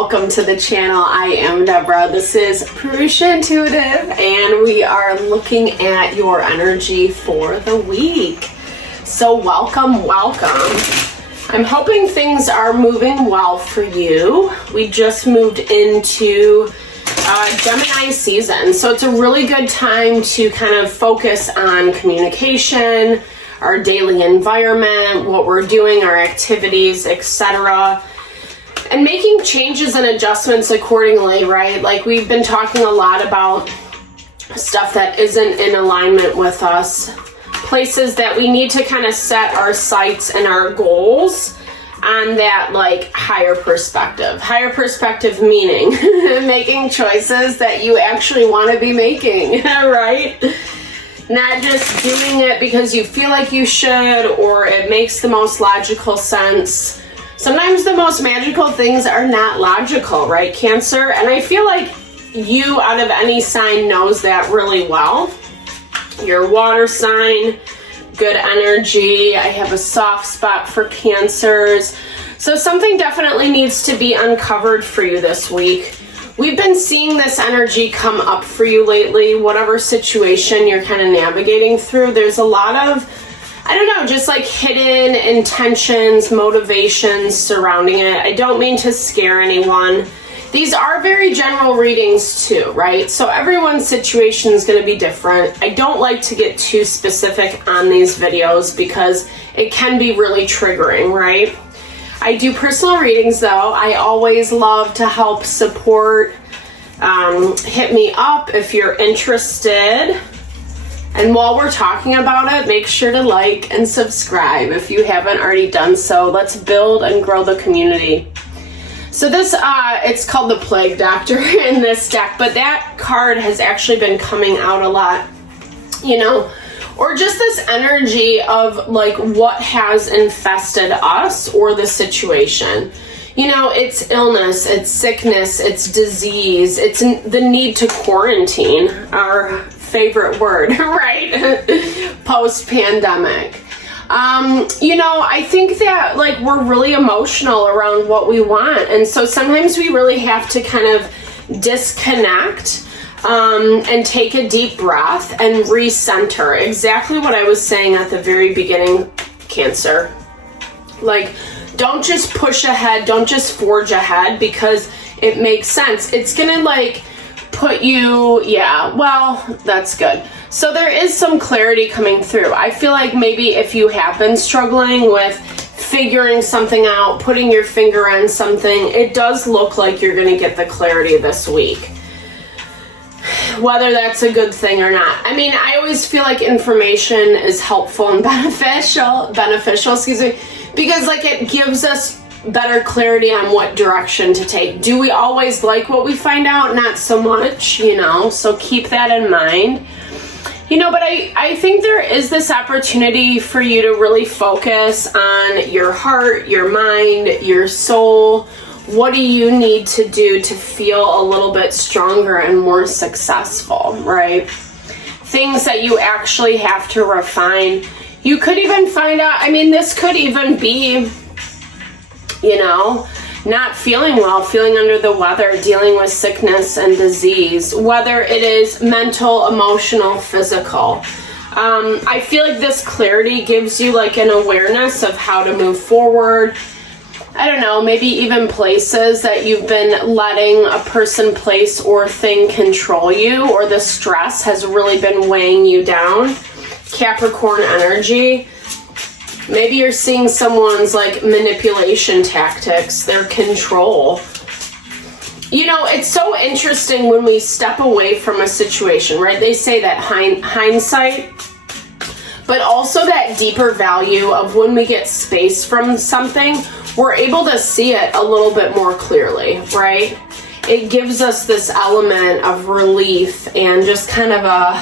welcome to the channel. I am Deborah. This is Purusha Intuitive, and we are looking at your energy for the week. So welcome. I'm hoping things are moving well for you. We just moved into Gemini season, so it's a really good time to kind of focus on communication, our daily environment, what we're doing, our activities, etc., and making changes and adjustments accordingly, right? Like, we've been talking a lot about stuff that isn't in alignment with us, places that we need to kind of set our sights and our goals on that, like, higher perspective. Higher perspective meaning making choices that you actually want to be making, right? Not just doing it because you feel like you should or it makes the most logical sense. Sometimes the most magical things are not logical, right, Cancer? And I feel like you, out of any sign, knows that really well. Your water sign, good energy. I have a soft spot for Cancers. So something definitely needs to be uncovered for you this week. We've been seeing this energy come up for you lately, whatever situation you're kind of navigating through. There's a lot of, I don't know, just like hidden intentions, motivations surrounding it. I don't mean to scare anyone. These are very general readings too, right? So everyone's situation is going to be different. I don't like to get too specific on these videos because it can be really triggering, right? I do personal readings though. I always love to help support. Hit me up if you're interested. And while we're talking about it, make sure to like and subscribe if you haven't already done so. Let's build and grow the community. So this, it's called the Plague Doctor in this deck, but that card has actually been coming out a lot, you know, or just this energy of like what has infested us or the situation. You know, it's illness, it's sickness, it's disease, it's the need to quarantine, our favorite word, right? Post-pandemic. You know, I think that like we're really emotional around what we want. And so sometimes we really have to kind of disconnect and take a deep breath and recenter. Exactly what I was saying at the very beginning, Cancer. Like, don't just push ahead, don't just forge ahead because it makes sense. It's gonna like put you, yeah, well, that's good. So there is some clarity coming through. I feel like maybe if you have been struggling with figuring something out, putting your finger on something, it does look like you're gonna get the clarity this week. Whether that's a good thing or not. I mean, I always feel like information is helpful and beneficial, excuse me, because like it gives us better clarity on what direction to take. Do we always like what we find out? Not so much, you know, so keep that in mind. You know, but I think there is this opportunity for you to really focus on your heart, your mind, your soul. What do you need to do to feel a little bit stronger and more successful, right? Things that you actually have to refine. You could even find out, I mean, this could even be, you know, not feeling well, feeling under the weather, dealing with sickness and disease, whether it is mental, emotional, physical. I feel like this clarity gives you like an awareness of how to move forward. I don't know, maybe even places that you've been letting a person, place, or thing control you, or the stress has really been weighing you down. Capricorn energy. Maybe you're seeing someone's like manipulation tactics, their control. You know, it's so interesting when we step away from a situation, right? They say that hindsight, but also that deeper value of when we get space from something, we're able to see it a little bit more clearly, right? It gives us this element of relief and just kind of a,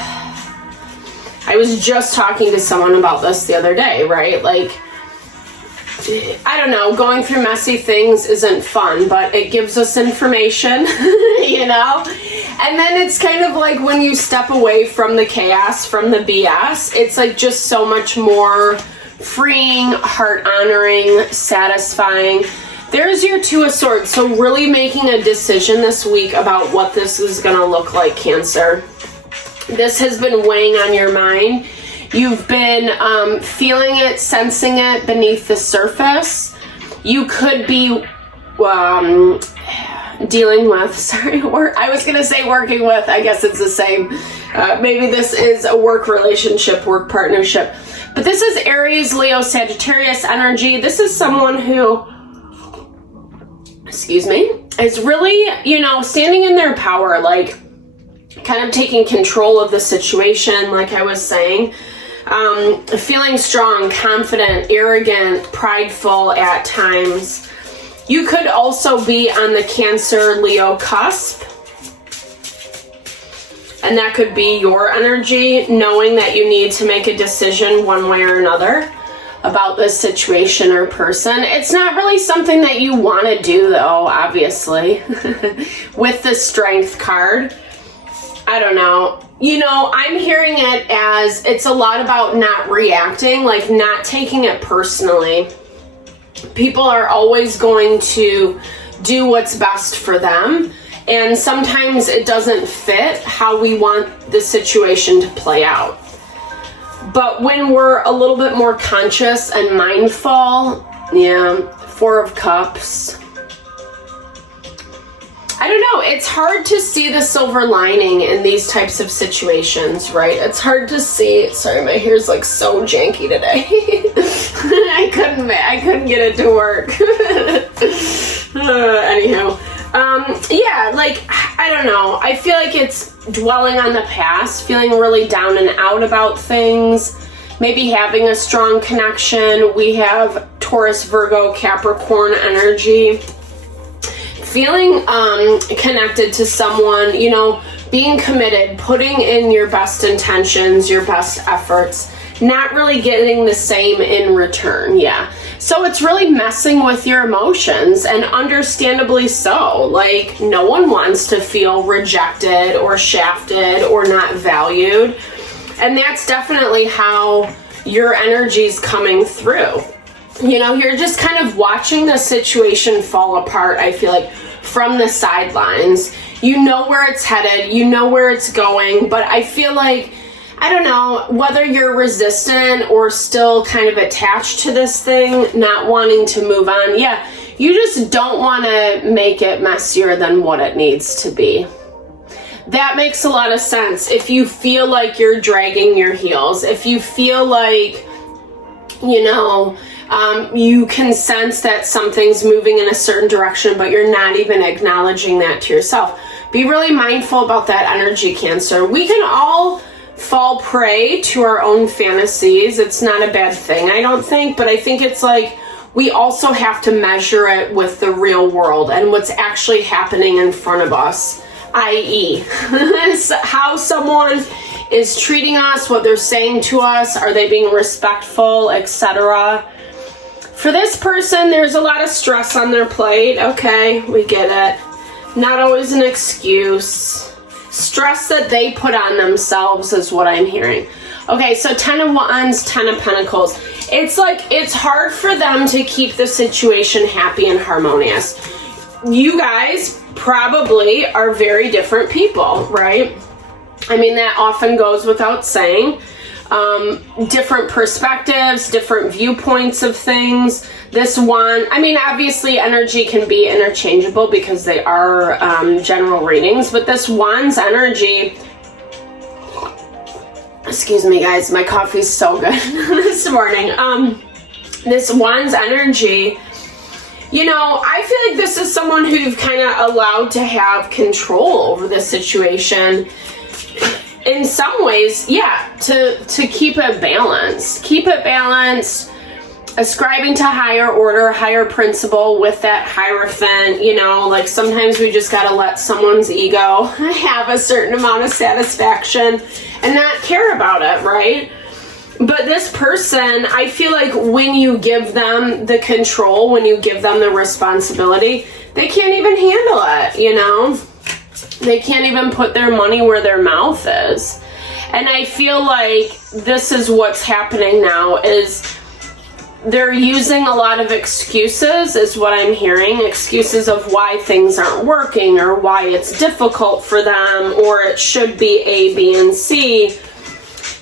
I was just talking to someone about this the other day, right? Like, I don't know, going through messy things isn't fun, but it gives us information, you know? And then it's kind of like when you step away from the chaos, from the BS, it's like just so much more freeing, heart honoring, satisfying. There's your Two of Swords. So really making a decision this week about what this is going to look like, Cancer. This has been weighing on your mind. You've been feeling it, sensing it beneath the surface. You could be dealing with, I was going to say working with, I guess it's the same. Maybe this is a work relationship, work partnership. But this is Aries, Leo, Sagittarius energy. This is someone who, excuse me, is really, standing in their power, like kind of taking control of the situation, like I was saying. Feeling strong, confident, arrogant, prideful at times. You could also be on the Cancer, Leo cusp. And that could be your energy, knowing that you need to make a decision one way or another about this situation or person. It's not really something that you want to do, though, obviously. With the Strength card, I don't know. I'm hearing it as it's a lot about not reacting, like not taking it personally. People are always going to do what's best for them. And sometimes it doesn't fit how we want the situation to play out. But when we're a little bit more conscious and mindful, Four of Cups. I don't know, it's hard to see the silver lining in these types of situations, right? It's hard to see. Sorry, my hair's like so janky today. I couldn't get it to work. Anyhow. I don't know. I feel like it's dwelling on the past, feeling really down and out about things, maybe having a strong connection. We have Taurus, Virgo, Capricorn energy. Feeling connected to someone, being committed, putting in your best intentions, your best efforts, not really getting the same in return. So it's really messing with your emotions, and understandably so. Like, no one wants to feel rejected or shafted or not valued. And that's definitely how your energy's coming through. You're just kind of watching the situation fall apart, I feel like, from the sidelines. You know where it's headed, you know where it's going, but I feel like, I don't know, whether you're resistant or still kind of attached to this thing, not wanting to move on. You just don't want to make it messier than what it needs to be. That makes a lot of sense. If you feel like you're dragging your heels, if you feel like, you can sense that something's moving in a certain direction, but you're not even acknowledging that to yourself. Be really mindful about that energy, Cancer. We can all fall prey to our own fantasies. It's not a bad thing, I don't think, but I think it's like we also have to measure it with the real world and what's actually happening in front of us, i.e. how someone is treating us, what they're saying to us, are they being respectful, etc. For this person, there's a lot of stress on their plate. Okay, we get it. Not always an excuse. Stress that they put on themselves is what I'm hearing. Okay, so 10 of Wands, 10 of Pentacles. It's like it's hard for them to keep the situation happy and harmonious. You guys probably are very different people, right? I mean, that often goes without saying. Different perspectives, different viewpoints of things. This one, obviously energy can be interchangeable because they are general readings, but this one's energy, excuse me guys, my coffee's so good this morning. This one's energy, I feel like this is someone who you've kind of allowed to have control over the situation. In some ways, to keep it balanced. Keep it balanced, ascribing to higher order, higher principle with that Hierophant, like sometimes we just gotta let someone's ego have a certain amount of satisfaction and not care about it, right? But this person, I feel like when you give them the control, when you give them the responsibility, they can't even handle it, They can't even put their money where their mouth is. And I feel like this is what's happening now, is they're using a lot of excuses is what I'm hearing. Excuses of why things aren't working or why it's difficult for them or it should be A, B, and C.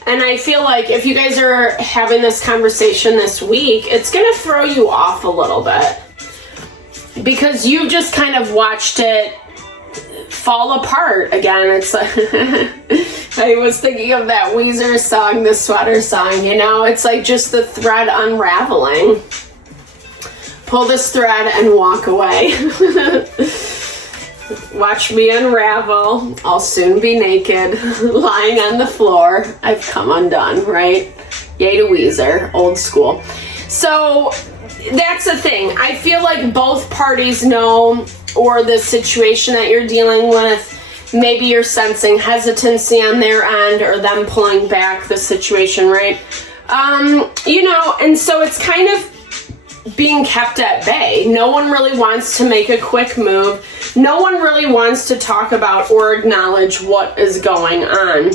And I feel like if you guys are having this conversation this week, it's going to throw you off a little bit. Because you just kind of watched it fall apart again. It's like, I was thinking of that Weezer song, the Sweater Song, you know? It's like just the thread unraveling. Pull this thread and walk away. Watch me unravel. I'll soon be naked, lying on the floor. I've come undone, right? Yay to Weezer, old school. So that's the thing. I feel like both parties know, or the situation that you're dealing with, maybe you're sensing hesitancy on their end or them pulling back the situation, right? You know, and so it's kind of being kept at bay. No one really wants to make a quick move. No one really wants to talk about or acknowledge what is going on.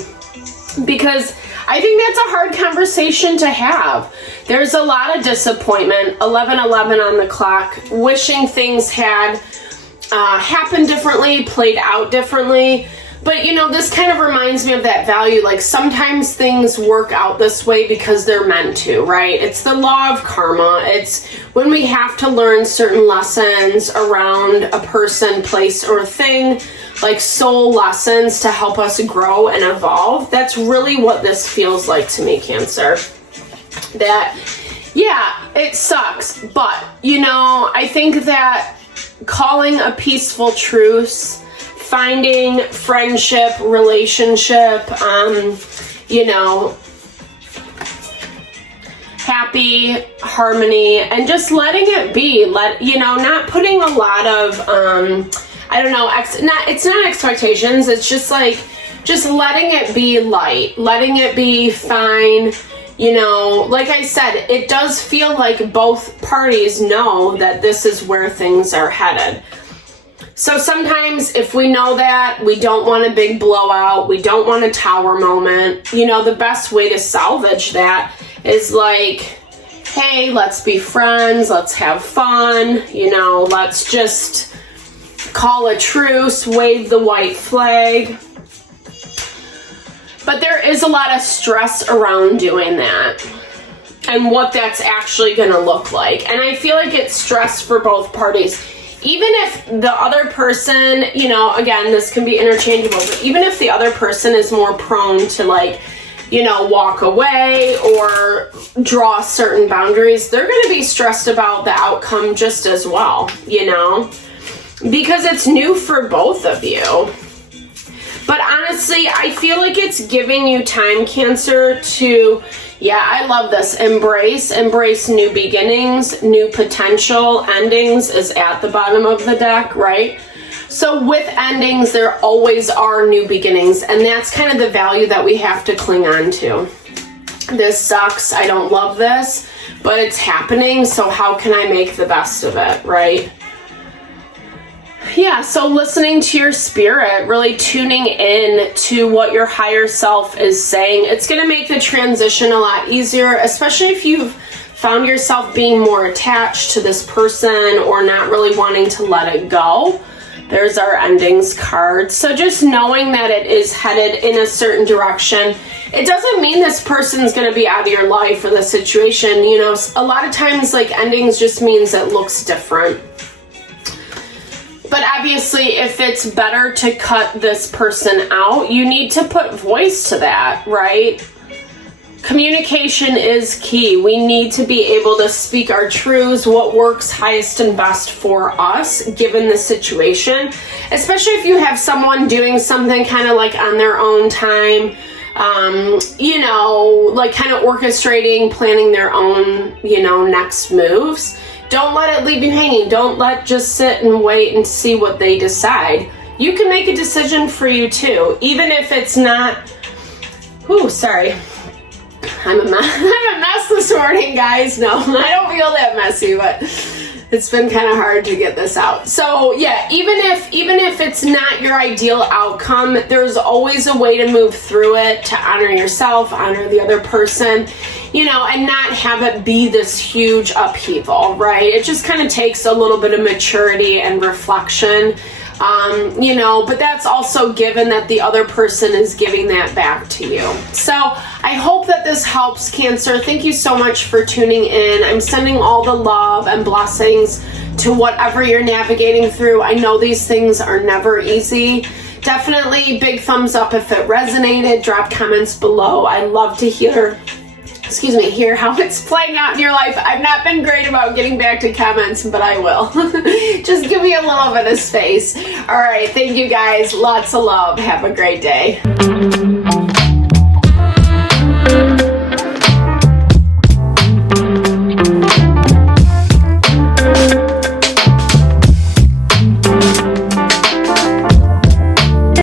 Because I think that's a hard conversation to have. There's a lot of disappointment, 11:11 on the clock, wishing things had happened differently, played out differently. But, you know, this kind of reminds me of that value. Like, sometimes things work out this way because they're meant to, right? It's the law of karma. It's when we have to learn certain lessons around a person, place, or thing, like soul lessons to help us grow and evolve. That's really what this feels like to me, Cancer. That, yeah, it sucks. But, you know, I think that calling a peaceful truce, finding friendship, relationship, you know, happy, harmony, and just letting it be. You know, not putting a lot of, I don't know, it's not expectations. It's just like, just letting it be light, letting it be fine. You know, like I said, it does feel like both parties know that this is where things are headed. So sometimes if we know that, we don't want a big blowout, we don't want a tower moment, you know, the best way to salvage that is like, hey, let's be friends, let's have fun, you know, let's just call a truce, wave the white flag. But there is a lot of stress around doing that and what that's actually going to look like. And I feel like it's stress for both parties. Even if the other person, you know, again, this can be interchangeable, but even if the other person is more prone to, like, you know, walk away or draw certain boundaries, they're going to be stressed about the outcome just as well, you know, because it's new for both of you. But honestly, I feel like it's giving you time, Cancer, to, yeah, I love this. Embrace new beginnings, new potential. Endings is at the bottom of the deck, right? So with endings, there always are new beginnings. And that's kind of the value that we have to cling on to. This sucks. I don't love this, but it's happening. So how can I make the best of it, right? Yeah, so listening to your spirit, really tuning in to what your higher self is saying. It's going to make the transition a lot easier, especially if you've found yourself being more attached to this person or not really wanting to let it go. There's our endings card. So just knowing that it is headed in a certain direction, it doesn't mean this person's going to be out of your life or the situation. You know, a lot of times, like, endings just means it looks different. But obviously, if it's better to cut this person out, you need to put voice to that, right? Communication is key. We need to be able to speak our truths, what works highest and best for us, given the situation. Especially if you have someone doing something kind of like on their own time, you know, like kind of orchestrating, planning their own, you know, next moves. Don't let it leave you hanging. Don't let just sit and wait and see what they decide. You can make a decision for you too, even if it's not, ooh, sorry. I'm a mess this morning, guys. No, I don't feel that messy, but it's been kind of hard to get this out. So yeah, even if it's not your ideal outcome, there's always a way to move through it, to honor yourself, honor the other person. and not have it be this huge upheaval, right? It just kind of takes a little bit of maturity and reflection, but that's also given that the other person is giving that back to you. So I hope that this helps, Cancer. Thank you so much for tuning in. I'm sending all the love and blessings to whatever you're navigating through. I know these things are never easy. Definitely big thumbs up if it resonated. Drop comments below. I love to hear how it's playing out in your life. I've not been great about getting back to comments, but I will. Just give me a little bit of space. All right, thank you guys. Lots of love. Have a great day.